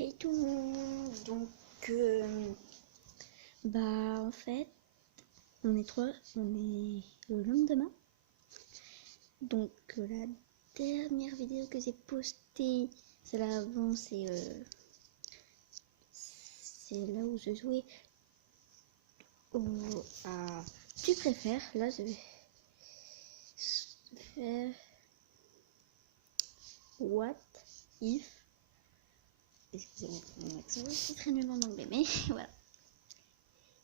Hey tout le monde, donc en fait on est le lendemain, donc la dernière vidéo que j'ai postée, celle avant, c'est là où je jouais à Tu préfères. Là je vais faire What if, excusez-moi mon accent, c'est très nul en anglais, mais voilà.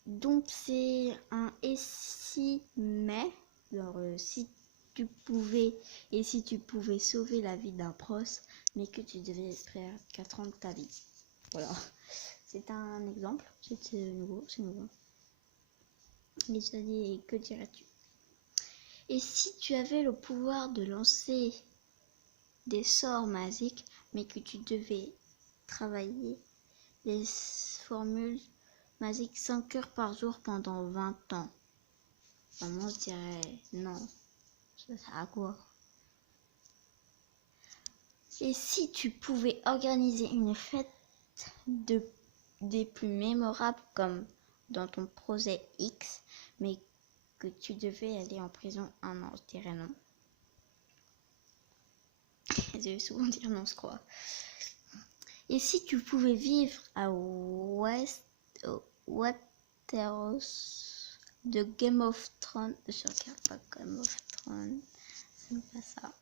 Donc c'est un et si mais, genre si tu pouvais sauver la vie d'un proche mais que tu devais perdre 4 ans de ta vie. Voilà, c'est un exemple, c'est nouveau. Et je dis, que dirais-tu? Et si tu avais le pouvoir de lancer des sorts magiques mais que tu devais travailler les formules magiques 5 heures par jour pendant 20 ans? Moi je dirais non, ça sert à quoi? Et si tu pouvais organiser une fête des plus mémorables comme dans ton projet X, mais que tu devais aller en prison 1 an, je dirais non. Je vais souvent dire non, je crois. Et si tu pouvais vivre à Westeros de Game of Thrones, je regarde pas Game of Thrones, c'est pas ça.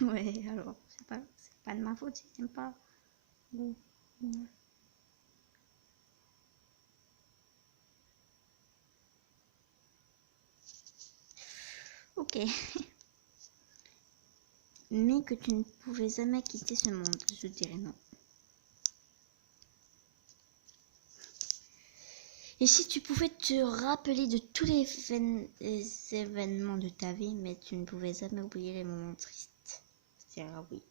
Ouais, alors, c'est pas de ma faute si j'aime pas. Ok. Mais que tu ne pouvais jamais quitter ce monde, je dirais non. Et si tu pouvais te rappeler de tous les événements de ta vie, mais tu ne pouvais jamais oublier les moments tristes, je dirais oui.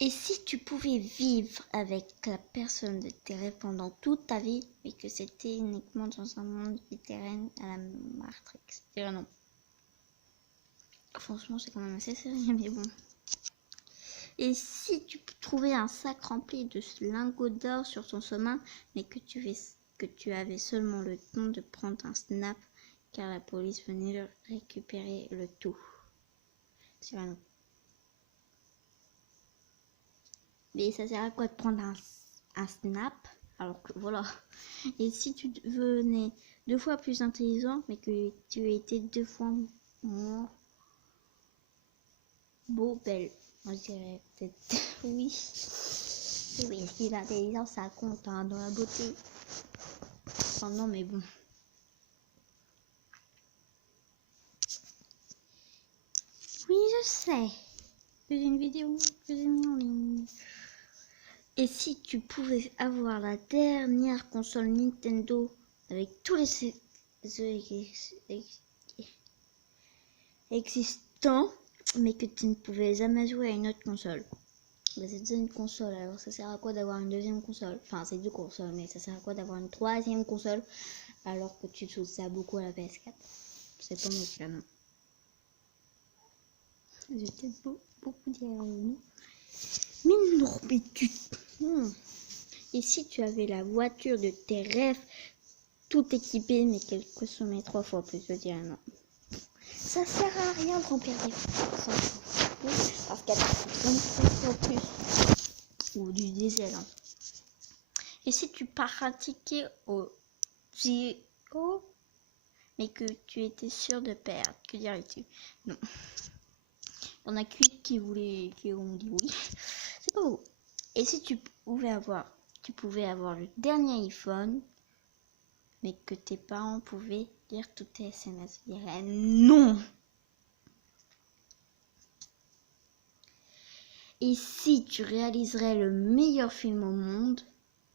Et si tu pouvais vivre avec la personne de tes rêves pendant toute ta vie, mais que c'était uniquement dans un monde littéraire à la Matrix, je dirais non. Franchement, c'est quand même assez sérieux, mais bon. Et si tu trouvais un sac rempli de lingots d'or sur ton chemin, mais que tu avais seulement le temps de prendre un snap, car la police venait récupérer le tout. C'est vrai, non. Mais ça sert à quoi de prendre un snap, alors que voilà. Et si tu devenais 2 fois plus intelligent, mais que tu étais 2 fois moins beau, belle, moi je dirais peut-être oui. Oui, si l'intelligence ça compte hein, dans la beauté. Enfin non mais bon. Oui je sais. C'est une vidéo que j'ai mis en ligne. Et si tu pouvais avoir la dernière console Nintendo avec tous les jeux existants, mais que tu ne pouvais jamais jouer à une autre console. C'est déjà une console, alors ça sert à quoi d'avoir une deuxième console? Enfin, c'est 2 consoles, mais ça sert à quoi d'avoir une 3e console alors que tu joues ça beaucoup à la PS4? C'est pas moi qui la main. J'ai peut-être beaucoup dire non. Mais non, mais tu... Et si tu avais la voiture de tes rêves, tout équipée, mais qu'elle consommait 3 fois plus, je dirais non. Ça sert à rien de remplir des parce qu'elle consomme 3 fois plus. Ou du diesel. Hein. Et si tu pratiquais au JO, mais que tu étais sûr de perdre, que dirais-tu? Non. Il y en a qui ont dit oui. C'est pas beau. Et si tu pouvais avoir le dernier iPhone, mais que tes parents pouvaient lire toutes tes SMS, je dirais non. Et si tu réaliserais le meilleur film au monde,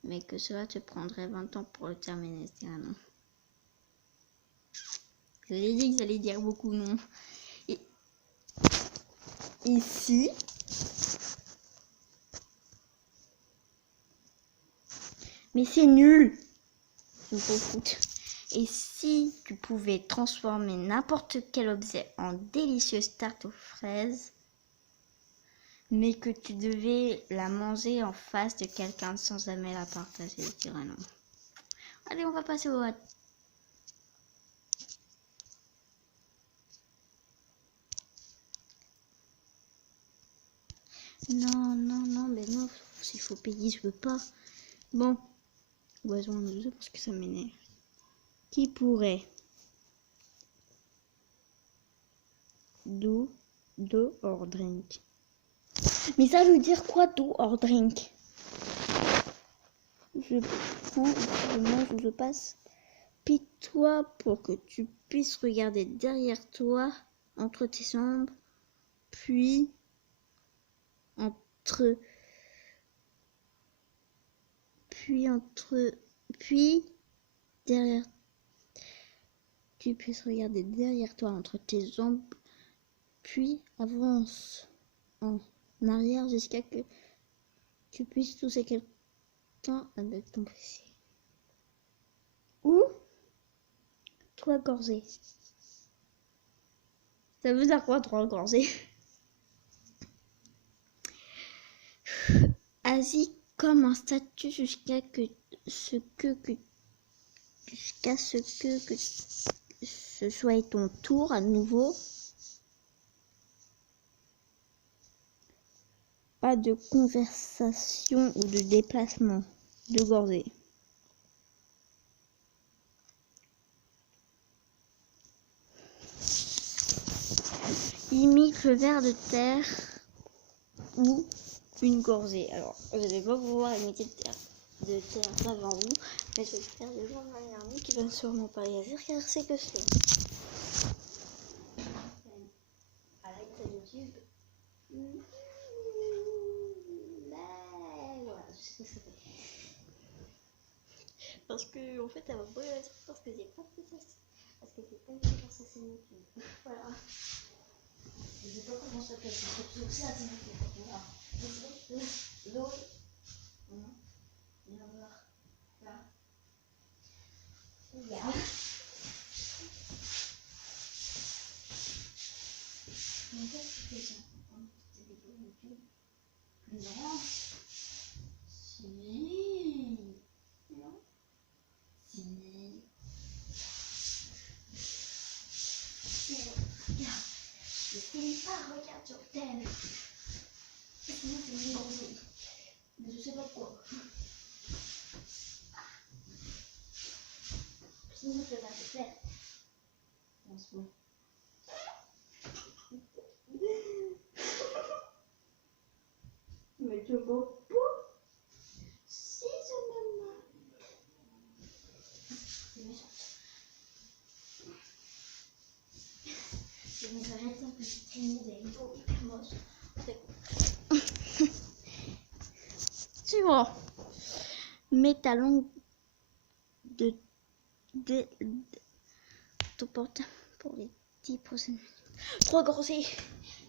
mais que cela te prendrait 20 ans pour le terminer, je dirais non. J'ai dit que j'allais dire beaucoup non. Et ici, mais c'est nul. Je me fous. Et si tu pouvais transformer n'importe quel objet en délicieuse tarte aux fraises, mais que tu devais la manger en face de quelqu'un sans jamais la partager, je dirais non. Allez, on va passer au... Non, mais non, s'il faut payer, je veux pas. Bon, boisson en deux parce que ça m'énerve. Qui pourrait do or drink? Mais ça veut dire quoi, do or drink? Je prends, je mange ou je passe. Plie-toi pour que tu puisses regarder derrière toi, entre tes jambes, puis derrière, tu puisses regarder derrière toi, entre tes jambes, puis avance en arrière jusqu'à que tu puisses tousser quelqu'un avec ton fessier. Ou trois gorgées. Ça veut dire quoi, trois gorgées? Agis comme un statut jusqu'à ce que ce soit ton tour à nouveau. Pas de conversation ou de déplacement. De gorgées. Imite le ver de terre ou une gorgée. Alors, je ne vais pas pouvoir imiter de terre avant vous, mais je vais faire de la manière qui va sûrement pas réagir car c'est que c'est. Arrête YouTube. Mais voilà, je sais ce que ça fait. Parce que en fait, elle va pas réagir parce que j'ai pas fait ça. Parce que j'ai pas fait ça sur YouTube. Voilà. Je sais pas comment ça s'appelle. C'est aussi un petit peu. Voilà. L'eau. Viens voir. Là. Regarde. Mais qu'est-ce que tu fais ça? C'est des vidéos YouTube. Non. Si. Non. Si. Regarde. Ne finis pas, regarde sur tel. Sinon, c'est une gorgée. Mais je sais pas quoi. Sinon, ça va te faire. En ce moment. Mais tu vois pas? Si, je m'aime. C'est méchant. Je me arrête un peu timide et une peau hyper moche. Suivant. Mets ta langue de ton porte pour les 10 prochaines minutes. 3 gorgées.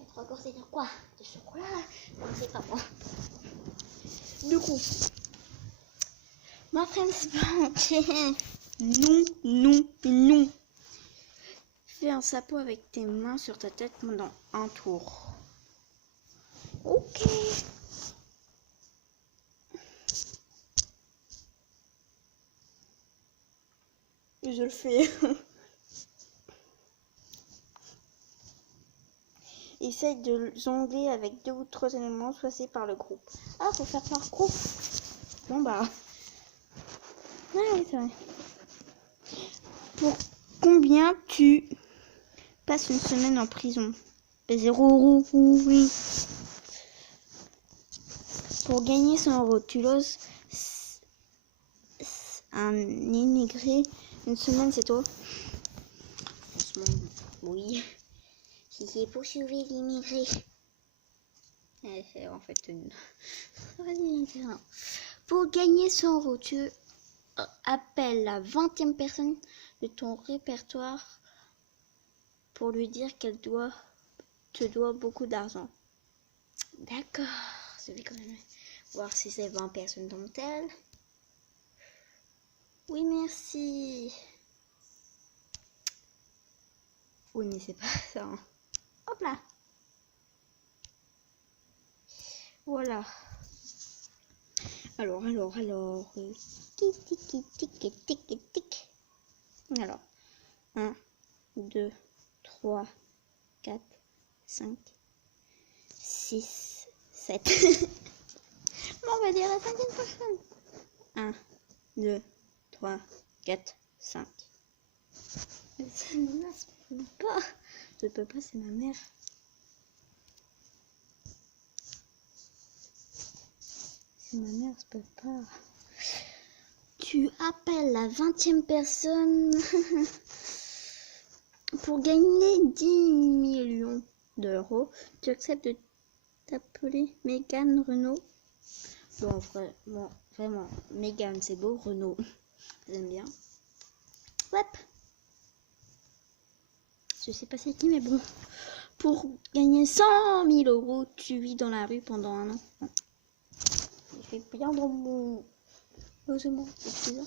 3 gorgées de quoi? De chocolat? Non, c'est pas moi. Du coup, ma frère, c'est pas ok. Non. Fais un sapot avec tes mains sur ta tête pendant un tour. Ok. Je le fais. Essaye de jongler avec 2 ou 3 éléments choisis par le groupe. Ah, faut faire par groupe. Bon bah. Ah oui, c'est vrai. Pour combien tu passes une semaine en prison? 0 oui. Pour gagner 100 €, tu loses un immigré. Une semaine, c'est toi? Franchement, oui. Si j'ai poursuivi l'immigré. C'est en fait une... Pour gagner 100 €, tu appelles la 20e personne de ton répertoire pour lui dire qu'elle te doit beaucoup d'argent. D'accord, je vais quand même voir si c'est 20 personnes dont elle. Oui, merci. Oui, mais c'est pas ça. Hein. Hop là. Voilà. Alors. Tic, tic, tic, tic, tic, tic. Alors. 1, 2, 3, 4, 5, 6, 7. Bon, on va dire la 5e personne. 1, 2, 3, 4, 5. Ma mère, ça peut pas. Je peux pas, c'est ma mère. C'est ma mère, je peux pas. Tu appelles la 20e personne pour gagner 10 millions d'euros. Tu acceptes de t'appeler Mégane Renault. Bon, vraiment, Mégane c'est beau, Renault, j'aime bien. Hop. Je sais pas c'est qui, mais bon. Pour gagner 100 000 euros, tu vis dans la rue pendant un an. Non. Je vais bien dans mon logement, excusez-moi.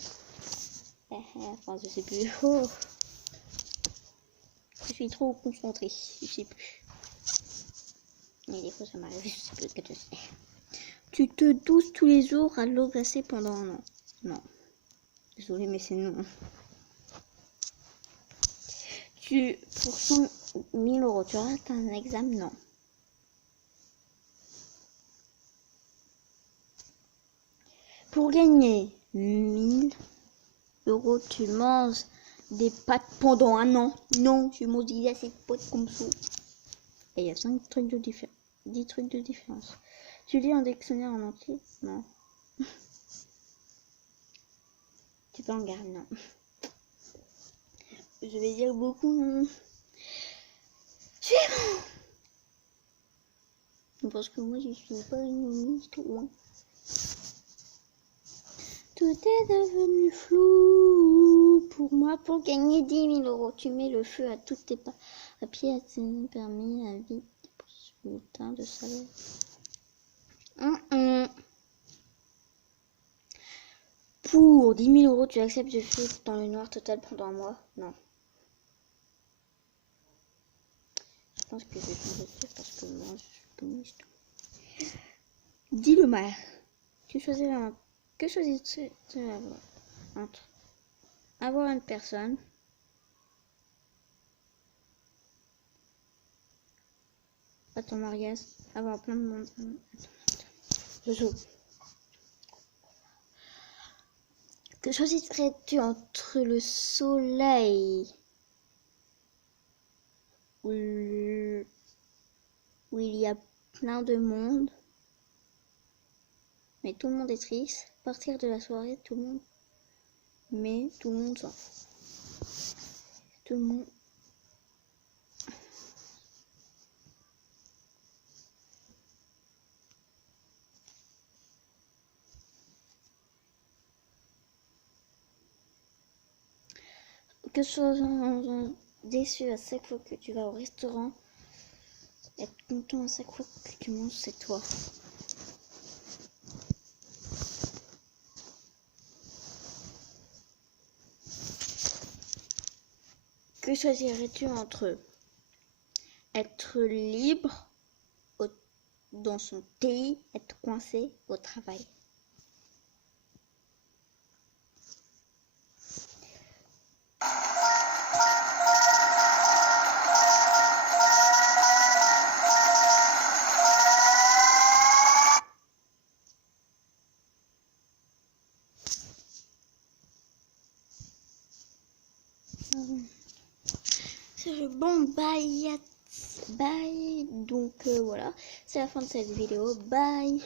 Enfin, je sais plus. Oh. Je suis trop concentrée, je sais plus. Mais des fois ça m'arrive, je sais plus ce que je sais. Tu te douches tous les jours à l'eau glacée pendant un an. Non. Désolée, mais c'est non. Pour 100 000 euros, tu rates un examen? Non. Pour gagner 1000 euros, tu manges des pâtes pendant un an? Non, je mange des assez de pâtes comme ça. Et il y a 5 trucs de différence. 10 trucs de différence. Tu lis un dictionnaire en entier? Non. Tu peux en garder? Non. Je vais dire beaucoup non. Suivant. Parce que moi je suis pas une histoire. Tout est devenu flou pour moi. Pour gagner 10 000 euros, tu mets le feu à toutes tes papiers, à tes permis, à vie, bulletin de salaire. Pour 10 000 euros, tu acceptes de vivre dans le noir total pendant un mois? Non. Je pense que je vais changer de truc parce que moi je suis communiste. Dis le mal. Que choisis-tu entre avoir une personne à ton mariage, avoir plein de monde. Je joue. Que choisirais-tu entre le soleil où il y a plein de monde, mais tout le monde est triste, partir de la soirée, tout le monde s'en fout. Tout le monde. Que tu sois déçu à chaque fois que tu vas au restaurant, être content à chaque fois que tu manges, c'est toi. Que choisirais-tu entre être libre dans son pays, être coincé au travail? Bon, bye. Donc voilà, c'est la fin de cette vidéo. Bye.